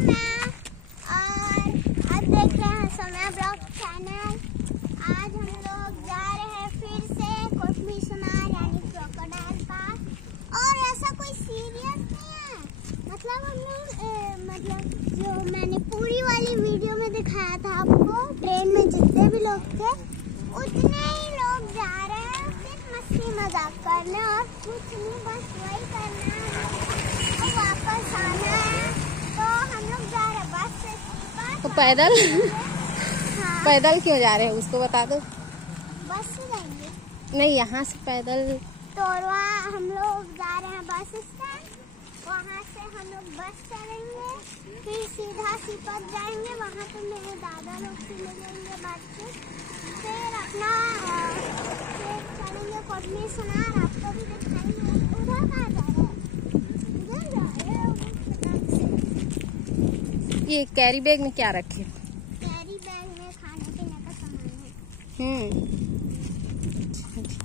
मैं और अब देख रहे हैं समय ब्लॉग चैनल। आज हम लोग जा रहे हैं फिर से कोटमी सुनार यानी क्रोकोडाइल पार्क। और ऐसा कोई सीरियस नहीं है, मतलब हम लोग जो मैंने पूरी वाली वीडियो में दिखाया था आपको, ट्रेन में जितने भी लोग थे उतने ही लोग जा रहे हैं सिर्फ मस्ती मजाक करने और कुछ नहीं, बस वही करना है और वापस आना है। तो हम लोग जा रहे हैं बस से। तो पैदल हाँ। पैदल क्यों जा रहे हैं उसको बता दो। बस से जाएंगे नहीं, यहाँ से पैदल। तो वहाँ हम लोग जा रहे हैं बस स्टैंड, वहाँ से हम लोग बस चलेंगे, फिर सीधा सिपत जाएंगे, वहाँ पे मेरे दादा लोग से मिलेंगे बातचीत, फिर अपना फिर चलेंगे कोटमी सुनार। आपको भी दिखाएंगे। उधर कहाँ जा रहे हैं? उधर जा रहे हैं। ये कैरी बैग में क्या रखे? कैरी बैग में खाने पीने का सामान है।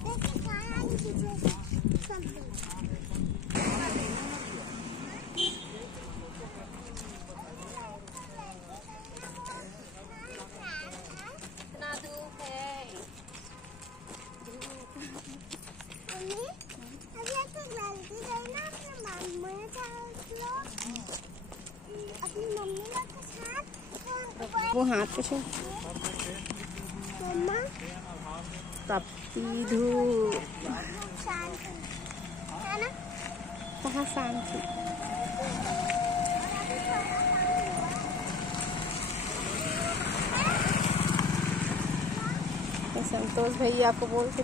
देखिए खाना भी पीछे सब इतना धूप है। अपनी मम्मी लोग के साथ वो हाथ पे छो। मम्मा तपती धूप। शांत है ना? कहाँ शांति? संतोष भैया आपको बोल के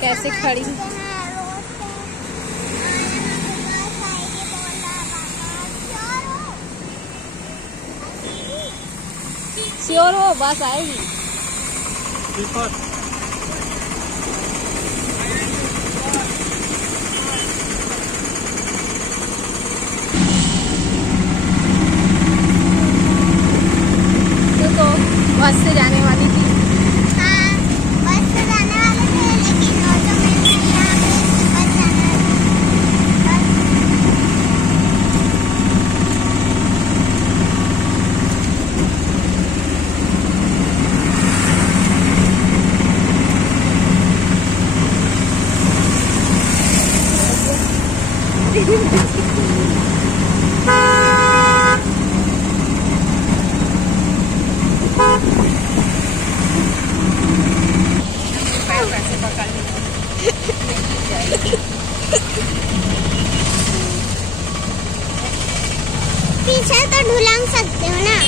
कैसे खड़ी श्योर हो बस आएगी। तो बस से जाने वाली थी। हाँ, बस से जाने वाले थे, लेकिन ऑटो में यहाँ पे बस जाने पीछे तो ढुलंग सकते हो ना।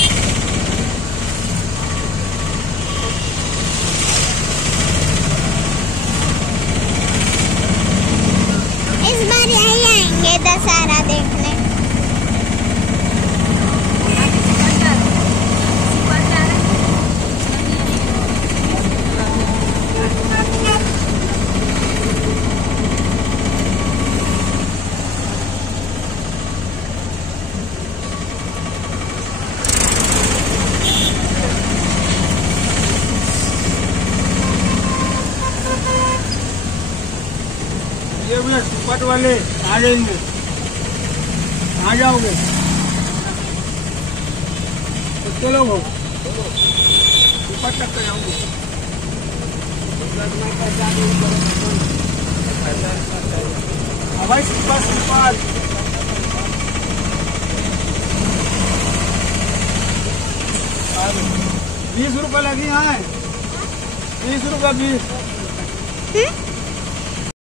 इस बार यही आएंगे दशहरा देखने। ये भैया सुपट वाले आ जाएंगे, आ जाओगे? कितने लोग हो? सुपट तक जाओगे? भाई सुपट 20 रुपये लगी है। 20 रुपये 20।